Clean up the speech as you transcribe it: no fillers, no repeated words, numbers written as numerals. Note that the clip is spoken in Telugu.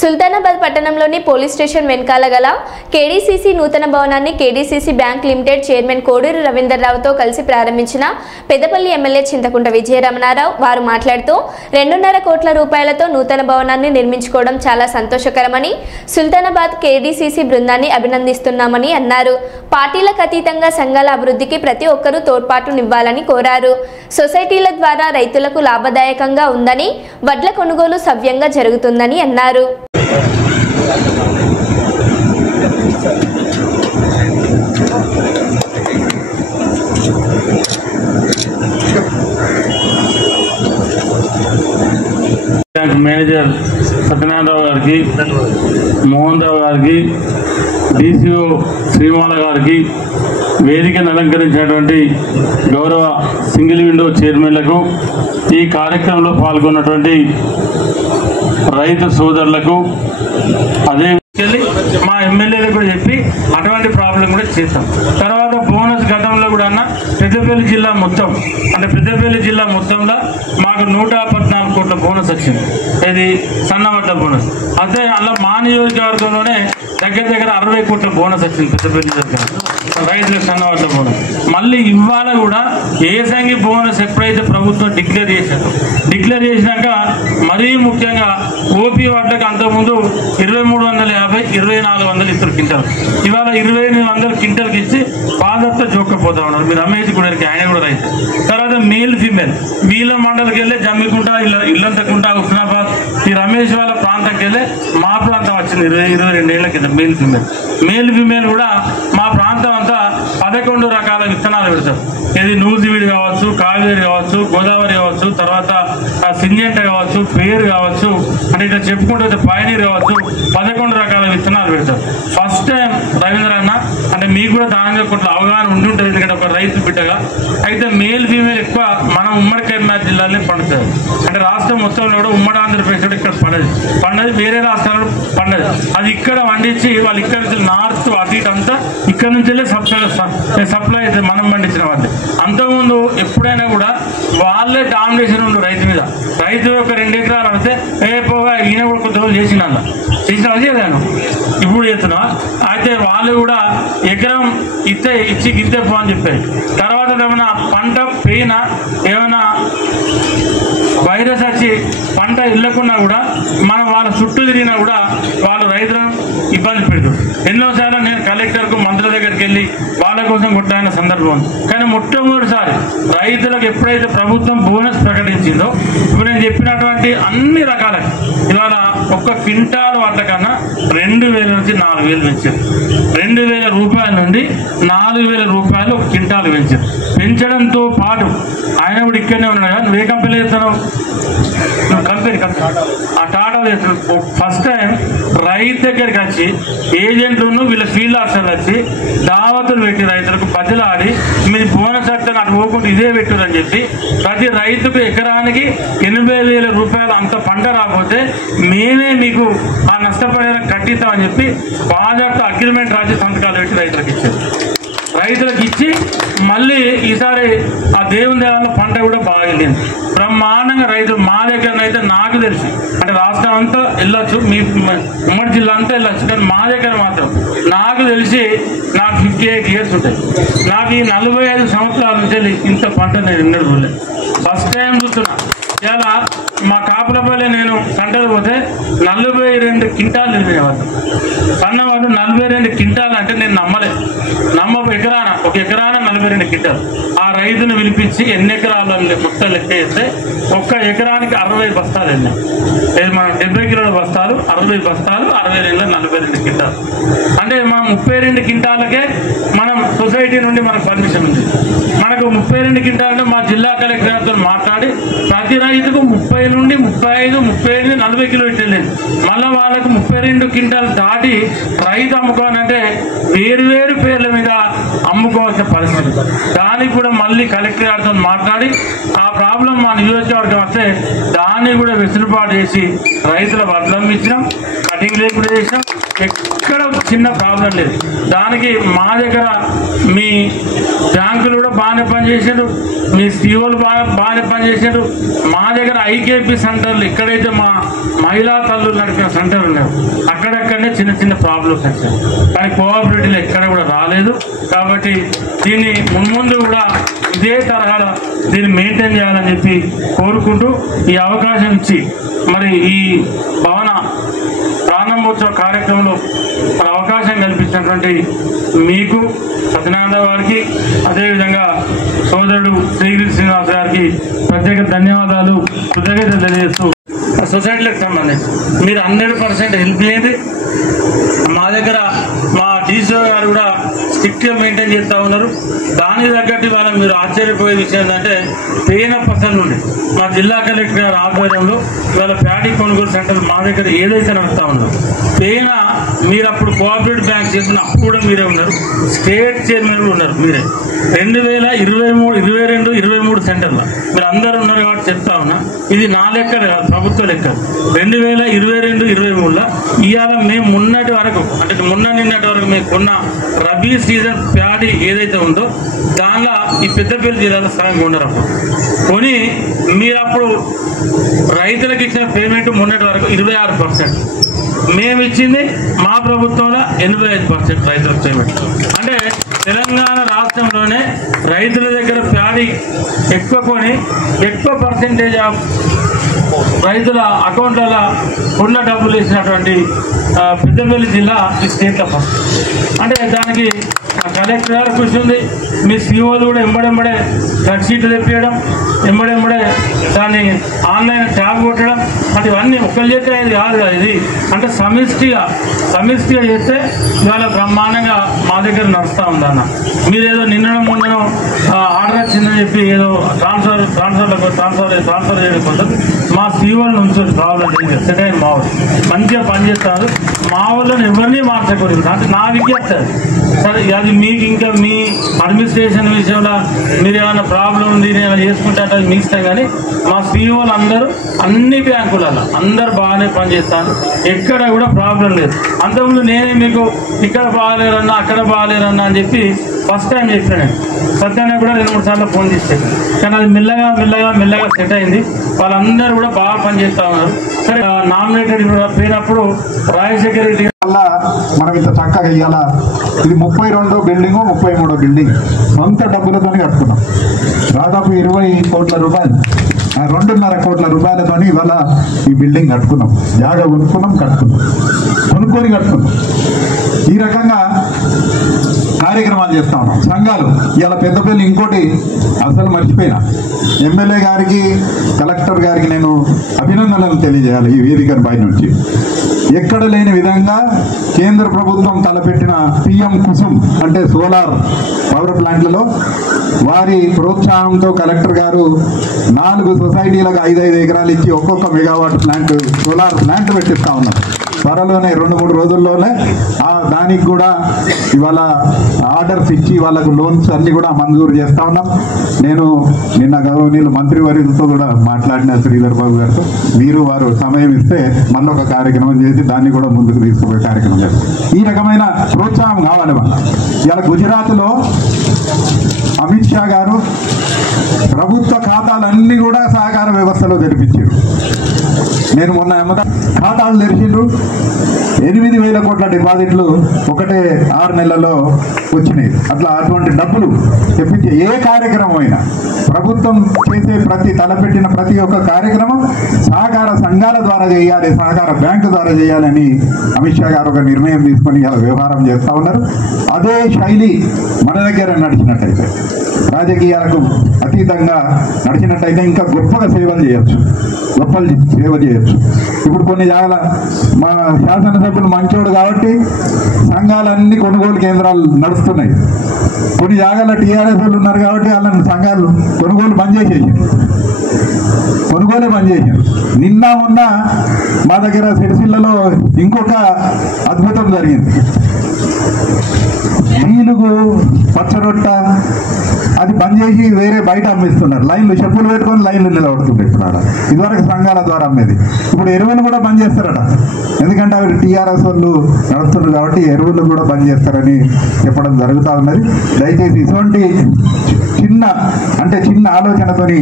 సుల్తానాబాద్ పట్టణంలోని పోలీస్ స్టేషన్ వెనకాల గల కేడీసీసీ నూతన భవనాన్ని KDCC bank limited chairman Koduru రవీందర్రావుతో కలిసి ప్రారంభించిన పెద్దపల్లి ఎమ్మెల్యే చింతకుంట విజయరమణారావు వారు మాట్లాడుతూ 2.5 కోట్ల రూపాయలతో నూతన భవనాన్ని నిర్మించుకోవడం చాలా సంతోషకరమని సుల్తానాబాద్ కేడీసీసీ బృందాన్ని అభినందిస్తున్నామని అన్నారు. పార్టీలకు అతీతంగా సంఘాల అభివృద్ధికి ప్రతి ఒక్కరూ తోడ్పాటునివ్వాలని కోరారు. సొసైటీల ద్వారా రైతులకు లాభదాయకంగా ఉందని, వడ్ల కొనుగోలు సవ్యంగా జరుగుతుందని అన్నారు. మేనేజర్ సత్యనారాయణరావు గారికి, మోహన్ రావు గారికి, DCO శ్రీమాల గారికి, వేదికను అలంకరించినటువంటి గౌరవ సింగిల్ విండో చైర్మన్లకు, ఈ కార్యక్రమంలో పాల్గొన్నటువంటి రైతు సోదరులకు, అదే మా ఎమ్మెల్యేలకు కూడా చెప్పి అటువంటి ప్రాబ్లం కూడా చేస్తాం. తర్వాత బోనస్ గతంలో కూడా పెద్దపల్లి జిల్లా మొత్తం పెద్దపల్లి జిల్లా మొత్తంలో మాకు 114 కోట్ల బోనస్ వచ్చింది. ఇది సన్నవడ్ల బోనస్. అదే అలా మా నియోజకవర్గంలోనే దగ్గర 60 కోట్ల బోనస్ వచ్చింది పెద్దపల్లి నియోజకవర్గం రైతులకు సన్నవడ్ల బోనస్. మళ్ళీ ఇవాళ కూడా ఏసంగి బోనస్ ఎప్పుడైతే ప్రభుత్వం డిక్లేర్ చేసినాక మరీ ముఖ్యంగా ఓపీ వడ్లకు అంతకుముందు 2350, 2400 ఇస్తారు క్వింటల్. ఇవాళ 2800 క్వింటల్కి ఇచ్చి బాధతో జోక్కపోతా ఉన్నారు. మీరు రమేష్ కూడా ఆయన కూడా రైతు. తర్వాత మేల్ ఫీమేల్ వీళ్ళ మండలికి వెళ్ళి జమ్మికుంట, ఇల్లంతకుంట, హుస్నాబాద్, ఈ రమేష్ వాళ్ళ ప్రాంతంకి వెళ్ళి మా ప్రాంతం వచ్చింది 22 ఏళ్ల కింద మేల్ ఫీమేల్ కూడా మా ప్రాంతం అంతా 11 రకాల విత్తనాలు పెడతారు. ఇది నూజివీడు కావచ్చు, కావేరి కావచ్చు, గోదావరి కావచ్చు, తర్వాత సింజెంట కావచ్చు, పేరు కావచ్చు, అంటే ఇట్లా చెప్పుకుంటే పయనీర్ కావచ్చు, 11 రకాల విత్తనాలు పెడతారు. ఫస్ట్ టైం రవీంద్ర అన్న అంటే మీకు కూడా దానిగా కొంత అవగాహన ఉండి ఉంటుంది, ఎందుకంటే ఒక రైతు బిడ్డగా. అయితే మేల్ ఫీమేల్ ఎక్కువ మన ఉమ్మడి కరీంనగర్ జిల్లాలో పండుతుంది. అంటే రాష్ట్రం మొత్తంలో కూడా ఉమ్మడి ఆంధ్రప్రదేశ్ కూడా ఇక్కడ పండదు, వేరే రాష్ట్రాల్లో పండదు. అది ఇక్కడ పండించి వాళ్ళు ఇక్కడ నుంచి నార్త్ అటు ఇటు అంతా ఇక్కడ నుంచెల్లే సప్లై అయితే మనం పండించిన వాళ్ళు. అంతకుముందు ఎప్పుడైనా కూడా వాళ్ళే డామినేషన్ ఉండు రైతు మీద. రైతు ఒక 2 ఎకరాలు అడితే పోగా ఈయన కూడా కొద్ది రోజులు చేసిన చేయలేను, ఇప్పుడు చేస్తున్నా. అయితే వాళ్ళు కూడా ఎకరం ఇచ్చి గిద్దే పో అని చెప్పారు. తర్వాత ఏమైనా పంట పోయినా ఏమైనా వైరస్ వచ్చి పంట వెళ్ళకుండా కూడా మనం వాళ్ళ చుట్టూ తిరిగినా కూడా వాళ్ళు రైతులను ఇబ్బంది పెడతారు. ఎన్నోసార్లు నేను కలెక్టర్కు, మంత్రుల దగ్గరికి వెళ్ళి వాళ్ళ కోసం కొట్టాడిన సందర్భం. కానీ మొట్టమొదటిసారి రైతులకు ఎప్పుడైతే ప్రభుత్వం బోనస్ ప్రకటించిందో ఇప్పుడు నేను చెప్పినటువంటి అన్ని రకాల ఇవాళ ఒక్క క్వింటాల్ వాటి కన్నా 2000 నుంచి 4000 పెంచారు. 2000 రూపాయల నుండి 4000 రూపాయలు ఒక క్వింటాల్ పెంచారు. పెంచడంతో పాటు ఆయన కూడా ఇక్కడనే ఉన్నాడు కదా, నువ్వు ఏ కంపెనీ చేస్తున్నావు? కంపెనీ ఆ టాటా చేస్తున్నావు. ఫస్ట్ టైం రైతు దగ్గరికి వచ్చి ఏజెంట్లను వీళ్ళ ఫీల్డ్ ఆఫీసర్లు వచ్చి దావతులు పెట్టి రైతులకు బదిలాడి మీరు బోనస్ అట్టని అటు పోకుండా ఇదే పెట్టారు అని చెప్పి ప్రతి రైతుకు ఎకరానికి 80,000 రూపాయలు అంత పంట రాకపోతే మేమే మీకు ఆ నష్టపరిహారం కట్టిస్తామని చెప్పి బాధ్యత అగ్రిమెంట్ రాసి సంతకాలు పెట్టి రైతులకు ఇచ్చి మళ్ళీ ఈసారి ఆ దేవుని దేవాల పంట కూడా బాగా వెళ్ళింది బ్రహ్మాండంగా. రైతులు మా దగ్గర అయితే నాకు తెలిసి అంటే రాష్ట్రం అంతా వెళ్ళొచ్చు, మీ ఉమ్మడి జిల్లా అంతా వెళ్ళొచ్చు, కానీ మా దగ్గర మాత్రం నాకు తెలిసి నాకు 58 ఇయర్స్ ఉంటాయి. నాకు ఈ 45 సంవత్సరాల నుంచి ఇంత పంట నేను ఎన్నడూ చూడలేదు. ఫస్ట్ టైం చూస్తున్నా. ఇలా మా కాపులపల్లి నేను సంటలు పోతే 42 క్వింటాలు తిరిగేవాళ్ళు. సన్నవాళ్ళు 42 క్వింటాలు అంటే నేను ఒక ఎకరాన 42 క్వింటాలు. ఆ రైతును పిలిపించి ఎన్ని ఎకరాలు మొత్తం లెక్క చేస్తే ఒక్క ఎకరానికి 60 బస్తాలు వెళ్ళాం. మనం 70 కిలోల బస్తాలు, 60 బస్తాలు, 62 42 క్వింటాలు. అంటే మనం 32 క్వింటాలకే మనం సొసైటీ నుండి మనకు పర్మిషన్ ఉంది. మనకు 32 క్వింటాలంటే మా జిల్లా కలెక్టర్తో మాట్లాడి ప్రతి రైతుకు 30 నుండి 35, 38, 40 కిలో ఇట్టలేదు. మళ్ళీ వాళ్ళకు 32 క్వింటాలు దాటి రైతు అమ్ముకోవాలంటే వేరు పేర్ల మీద అమ్ముకోవాల్సిన పరిస్థితి. దానికి కూడా మళ్ళీ కలెక్టర్ గారితో మాట్లాడి ఆ ప్రాబ్లం మా నియోజకవర్గం వస్తే దాన్ని కూడా వెసులుబాటు చేసి రైతుల వడ్లు అమ్మించినాం, కటింగ్ లేకుండా చేసినాం. ఎక్కడ చిన్న ప్రాబ్లం లేదు. దానికి మా దగ్గర మీ బ్యాంకులు కూడా బాగానే పనిచేసారు, మీ సీఓలు బాగానే పనిచేసారు. మా దగ్గర ఐకేపీ సెంటర్లు ఎక్కడైతే మా మహిళా తల్లులు నడిపిన సెంటర్ ఉన్నాయి అక్కడక్కడనే చిన్న చిన్న ప్రాబ్లమ్స్ వచ్చాయి, కానీ కోఆపరేటివ్లు ఎక్కడ కూడా రాలేదు. కాబట్టి దీన్ని మున్ముందు కూడా ఇదే తరహాలో దీన్ని మెయింటైన్ చేయాలని చెప్పి కోరుకుంటూ ఈ అవకాశం ఇచ్చి మరి ఈ భవన ప్రారంభోత్సవ కార్యక్రమంలో అవకాశం కల్పించినటువంటి మీకు సత్యనారాయణ గారికి, అదేవిధంగా సోదరుడు శ్రీగిరి శ్రీనివాస్ గారికి ప్రత్యేక ధన్యవాదాలు, కృతజ్ఞతలు తెలియజేస్తూ సొసైటీలకు సంబంధించి మీరు 100% హెల్ప్ చేయండి. మా దగ్గర మా డీసీఓ గారు కూడా స్ట్రిక్ట్గా మెయింటైన్ చేస్తూ ఉన్నారు. దానికి తగ్గట్టు ఇవాళ మీరు ఆశ్చర్యపోయే విషయం ఏంటంటే పేన పసల నుండి మా జిల్లా కలెక్టర్ గారి ఆధ్వర్యంలో ఇవాళ ప్యాడీ కొనుగోలు సెంటర్లు మా దగ్గర ఏదైతే నడుస్తూ ఉన్నారో పేన మీరు అప్పుడు కోఆపరేటివ్ బ్యాంక్ చేసిన అప్పుడు కూడా మీరే ఉన్నారు, స్టేట్ చైర్మన్ కూడా ఉన్నారు మీరే. 2022, 23 సెంటర్లో మీరు అందరూ ఉన్నారు కాబట్టి చెప్తా ఉన్నా. ఇది నా లెక్కలు కాదు, ప్రభుత్వ లెక్కలు. 2022, 23లో ఇవాళ మేము మొన్నటి వరకు అంటే నిన్నటి వరకు మేము కొన్న రబీ సీజన్ ప్యాడీ ఏదైతే ఉందో దానిలో ఈ పెద్దపల్లి జిల్లాలో సగం కొన్నారు. కొని మీరు అప్పుడు రైతులకు ఇచ్చిన పేమెంట్ మొన్నటి వరకు 26%, మేము ఇచ్చింది మా ప్రభుత్వంలో 85% రైతులకు పేమెంట్. అంటే తెలంగాణ రాష్ట్రంలోనే రైతుల దగ్గర ప్యాడీ ఎక్కువ కొని ఎక్కువ పర్సెంటేజ్ ఆఫ్ రైతుల అకౌంట్లలో ఉన్న డబ్బులు వేసినటువంటి పెద్దపల్లి జిల్లా ఈ స్టేట్లో ఫస్ట్. అంటే దానికి కలెక్టర్ గారు కృషి ఉంది, మీ సీఓలు కూడా ఎంబడెంబడే కట్ షీట్లు తెప్పించడం, ఎంబడెంబడే దాన్ని ఆన్లైన్ ట్యాబ్ కొట్టడం, అంటే ఇవన్నీ ఒకళ్ళు చేస్తే ఇది కాదు కదా. ఇది అంటే సమిష్టిగా చేస్తే ఇవాళ బ్రహ్మాండంగా మా దగ్గర నడుస్తూ ఉందన్న. మీరేదో నిన్నడం ముందనో ఆర్డర్ వచ్చిందని చెప్పి ఏదో ట్రాన్స్ఫర్ చేయడం కోసం మా సీఓలను ఉంచొచ్చు. ప్రాబ్లం లేదు, సెట్ అయిన మా వాళ్ళు మంచిగా పనిచేస్తారు. మా వాళ్ళని ఎవరిని మార్చకూడదు అంటే నా విజ్ఞప్తి. సరే అది మీకు ఇంకా మీ అడ్మినిస్ట్రేషన్ విషయంలో మీరు ఏమైనా ప్రాబ్లం ఉంది నేను చేసుకుంటే అది మీ ఇస్తాం, కానీ మా సీఓలు అందరూ అన్ని బ్యాంకులలో అందరూ బాగానే పనిచేస్తాను, ఎక్కడ కూడా ప్రాబ్లం లేదు. అంతకుముందు నేనే మీకు ఇక్కడ బాగాలేరన్నా అక్కడ బాగాలేరన్నా అని చెప్పి ఫస్ట్ టైం చెప్పాను. సత్యాన్ని కూడా 2-3 సార్లు ఫోన్ చేసాను, కానీ అది మెల్లగా సెట్ అయింది. వాళ్ళందరూ కూడా బాగా పనిచేస్తూ ఉన్నారు. సరే నామినేటెడ్ పోయినప్పుడు రాజశేఖర రెడ్డి వల్ల మనం ఇంత చక్కగా ఇవ్వాల. ఇది 32వ బిల్డింగ్, 33వ బిల్డింగ్ సొంత డబ్బులతో కట్టుకున్నాం. దాదాపు 20 కోట్ల రూపాయలు, 2.5 కోట్ల రూపాయలతో ఇవాళ ఈ బిల్డింగ్ కట్టుకున్నాం. జాగా కొనుక్కున్నాం, కొనుక్కొని కట్టుకున్నాం. ఈ రకంగా కార్యక్రమాలు చేస్తా ఉన్నాం. సంఘాలు ఇవాళ పెద్దపల్లి ఇంకోటి అసలు మర్చిపోయినా, ఎమ్మెల్యే గారికి కలెక్టర్ గారికి నేను అభినందనలు తెలియజేయాలి. ఈ వేదిక పై నుంచి ఎక్కడ లేని విధంగా కేంద్ర ప్రభుత్వం తలపెట్టిన పిఎం కుసుమ్ అంటే సోలార్ పవర్ ప్లాంట్లలో వారి ప్రోత్సాహంతో కలెక్టర్ గారు 4 సొసైటీలకు 5-5 ఎకరాలు ఇచ్చి ఒక్కొక్క మెగావాట్ ప్లాంట్ సోలార్ ప్లాంట్ పెట్టిస్తా ఉన్నారు. త్వరలోనే 2-3 రోజుల్లోనే దానికి కూడా ఇవాళ ఆర్డర్స్ ఇచ్చి వాళ్ళకు లోన్స్ అన్ని కూడా మంజూరు చేస్తా ఉన్నాం. నేను నిన్న గౌరవనీయులు మంత్రివర్యులతో కూడా మాట్లాడిన శ్రీధర్ బాబు గారితో, వారు సమయం ఇస్తే మళ్ళొక కార్యక్రమం చేసి దాన్ని కూడా ముందుకు తీసుకుపోయే కార్యక్రమం చేస్తాం. ఈ రకమైన ప్రోత్సాహం కావాలి. ఇవాళ గుజరాత్లో అమిత్ షా గారు ప్రభుత్వ ఖాతాలన్నీ కూడా సహకార వ్యవస్థలో తెరిపించారు. నేను మొన్న ఖాతాలు తెరిచిండ్రు, 8,000 కోట్ల డిపాజిట్లు ఒకటే 6 నెలల్లో వచ్చినాయి. అటువంటి డబ్బులు తెప్పించే ఏ కార్యక్రమం అయినా ప్రభుత్వం చేసే తలపెట్టిన ప్రతి ఒక్క కార్యక్రమం సహకార సంఘాల ద్వారా చేయాలి, సహకార బ్యాంకు ద్వారా చేయాలని అమిత్ షా గారు ఒక నిర్ణయం తీసుకొని ఇలా వ్యవహారం చేస్తూ ఉన్నారు. అదే శైలి మన దగ్గర నడిచినట్టయితే, రాజకీయాలకు అతీతంగా నడిచినట్టయితే ఇంకా గొప్పగా సేవ చేయొచ్చు. ఇప్పుడు కొన్ని జాగాల మా శాసనసభ్యులు మంచోడు కాబట్టి సంఘాలన్నీ కొనుగోలు కేంద్రాలు నడుస్తున్నాయి. కొన్ని జాగాల టీఆర్ఎస్ వాళ్ళు ఉన్నారు కాబట్టి వాళ్ళని సంఘాలు కొనుగోలే బంద్ చేశారు. నిన్న ఉన్న మా దగ్గర సిరిసిల్లలో ఇంకొక అద్భుతం జరిగింది. జీలుగు, పచ్చరొట్ట, అది బంద్ చేసి వేరే బయట అమ్మిస్తున్నారు. లైన్లు చెప్పులు పెట్టుకొని లైన్లు నిలబడుతుంటాయి ఇప్పుడు ఆడ. ఇదివరకు సంఘాల ద్వారా అమ్మేది, ఇప్పుడు ఎరువులు కూడా బంద్ చేస్తారట. ఎందుకంటే అవి టీఆర్ఎస్ వాళ్ళు నడుస్తున్నారు కాబట్టి ఎరువులు కూడా బంద్ చేస్తారని చెప్పడం జరుగుతూ ఉన్నది. దయచేసి ఇటువంటి చిన్న ఆలోచనతోని